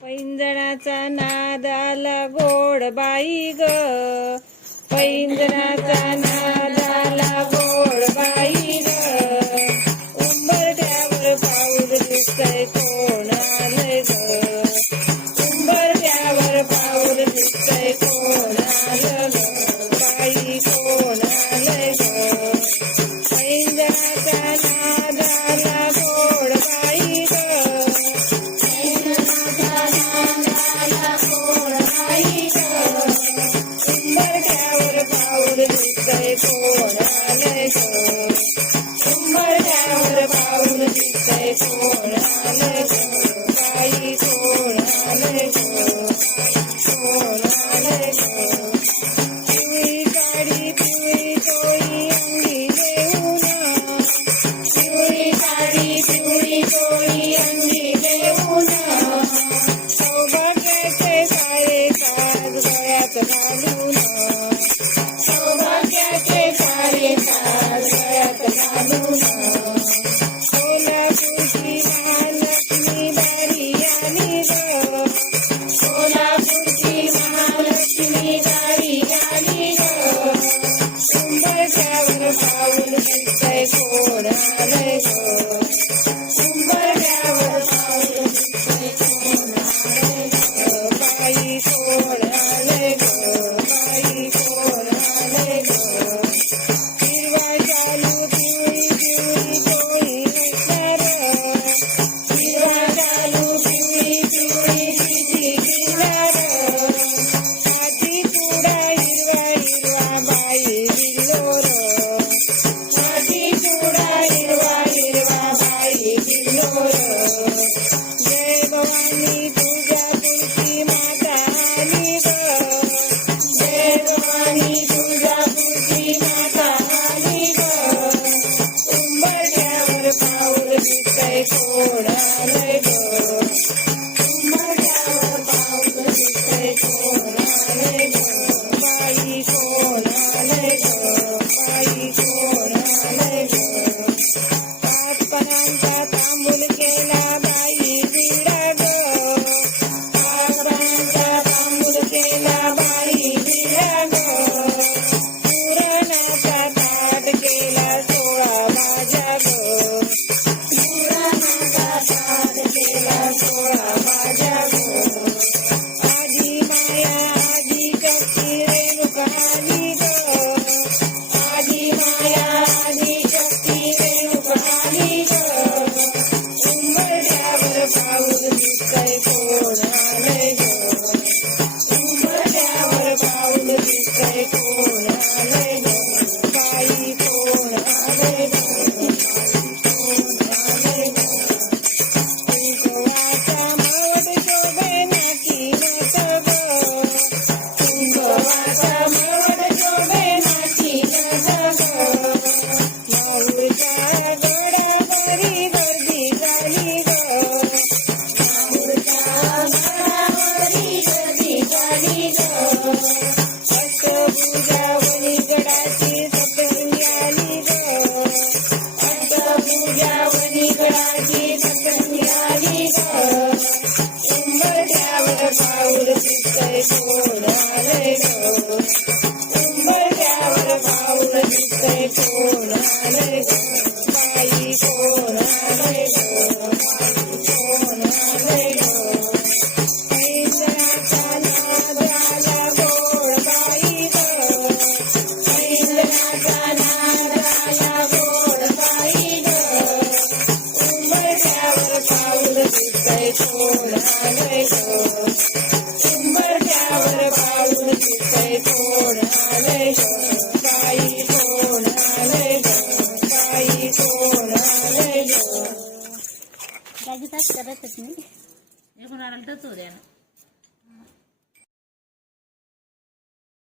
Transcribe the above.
पैंजणाचा नाद आला गोड बाई ग, पैंजणाचा नाद आला गोड बाई ग, उंबरठ्यावर पाऊल दिसतंय कोण आलंय ग, उंबरठ्यावर पाऊल दिसतंय कोण आलं ग, बाई कोण आलंय ग, पैंजणाचा नाद आला गोड बाई ग, उंबरठ्यावर पाऊल दिसतंय कोण आलंय ग, उंबरठ्यावर पाऊल दिसतंय कोण आलंय ग, बाई कोण आलंय ग, कोण आलंय ग, पिवळी साडी पिवळी चोळी अंगी देऊन, पिवळी साडी पिवळी चोळी अंगी देऊन, सौभाग्याचे सारे साज गळ्यात घालून, सौभाग्याचे सारे साज गळ्यात घालून, सोलापूरची महालक्ष्मी दारी आली ग, सोलापूरची महालक्ष्मी दारी आली ग, उंबरठ्यावर पाऊल दिसतंय कोण आलंय ग, उंबरठ्यावर पाऊल दिसतंय कोण आलंय ग, बाई कोण आलंय ग, बाई कोण आलंय ग, हिरवा शालू पिवळी पिवळी चोळी नेसणार, हिरवा शालू पिवळी पिवळी चिठी घेणार, हाती चुडा हिरवा हिरवा बाई बिल्लोर, हाती चुडा हिरवा हिरवा बाई बिल्लोर, जय भवानी तुळजापूरची माता आली ग, जय भवानी तुळजापूरची माता आली ग, उंबरठ्यावर पाऊल दिसतंय कोण आलंय ग, उंबरठ्यावर पाऊल दिसतंय कोण आलंय ग, बाई कोण आलंय ग, बाई कोण आलंय ग, पाच पानांचा तांबूल केला बाई विडा ग, पाच पानांचा तांबूल केला बाई विडा ग, पुराणाचा ताट केला 16 भाज्या ग, पुराणाचा ताट केला 16 भाज्या ग, आजी माया आजी शक्ती रेणुका आली ग, आजी माया आजी शक्ती रेणुका आली ग, उंबरठ्यावर पाऊल दिसतंय कोण आलंय ग, उंबरठ्यावर पाऊल दिसतंय कोण आलंय ग, बाई कोण आलंय ग, कोण आलंय ग, कुंकवाचा मवड शोभे नाकी नथ ग, कुंकवाचा मवड शोभे नाकी नथ ग, माहूरच्या गडावरी गर्दी झाली ग, माहूरच्या गडावरी गर्दी झाली ग, अष्टभुजा वणीगडाची सप्तशृंगी आली ग, अष्टभुजा वणीगडाची सप्तशृंगी आली ग, उंबरठ्यावर पाऊल दिसतंय कोण आलंय ग, उंबरठ्यावर पाऊल दिसतंय कोण आलंय ग, बाई कोण आलंय ग, बाई कोण आलंय ग, पैंजणाचा नाद आला गोड बाई ग, पैंजणाचा नाद आला गोड बाई ग, उंबरठ्यावर पाऊल दिसतंय कोण आलंय ग, उंबरठ्यावर पाऊल दिसतंय कोण आलंय ग, बाई कोण आलंय ग, बाई कोण आलंय ग, जागी तास करतच नाही. कोणाला टचू द्या ना.